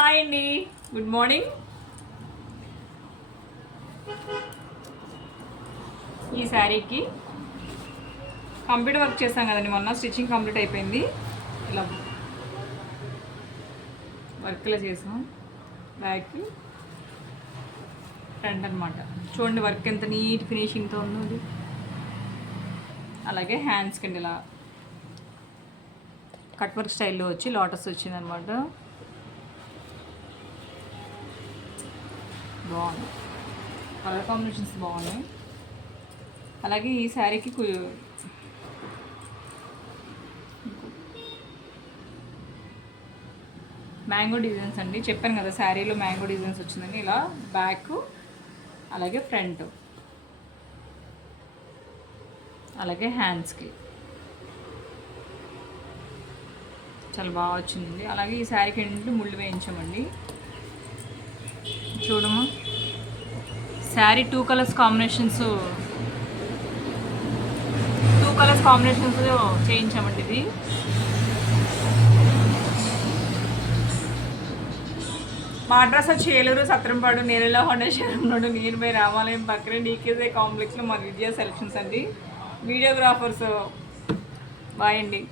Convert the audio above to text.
Hi అండి, good morning. ఈ శారీకి కంప్యూటర్ వర్క్ చేస్తాం కదండి, మొన్న స్టిచ్చింగ్ కంప్లీట్ అయిపోయింది. ఇలా వర్క్లో చేసాం. బ్యాక్ ఫ్రంట్ అనమాట. చూడండి వర్క్ ఎంత నీట్ ఫినిషింగ్తో ఉందో అది. అలాగే హ్యాండ్స్ కింద ఇలా కట్ వర్క్ స్టైల్లో వచ్చి లోటస్ వచ్చిందనమాట. బాగుంది, కలర్ కాంబినేషన్స్ బాగున్నాయి. అలాగే ఈ శారీకి మ్యాంగో డిజైన్స్ అండి, చెప్పాను కదా శారీలో మ్యాంగో డిజైన్స్ వచ్చిందని. ఇలా బ్యాక్ అలాగే ఫ్రంట్ అలాగే హ్యాండ్స్కి చాలా బాగా వచ్చిందండి. అలాగే ఈ శారీకి ఏంటంటే ముళ్ళు వేయించామండి. చూడమ్మా, శారీ టూ కలర్స్ కాంబినేషన్స్ చేయించామండి. ఇది మా అడ్రస్ వచ్చి Eluru Satrampadu, Nerella Hondeshwaram road, near by రామాలయం పక్కనే డీకేజే కాంప్లెక్స్లో మా విద్యా సెలక్షన్స్ అండి. వీడియోగ్రాఫర్స్ బాయ్ అండి.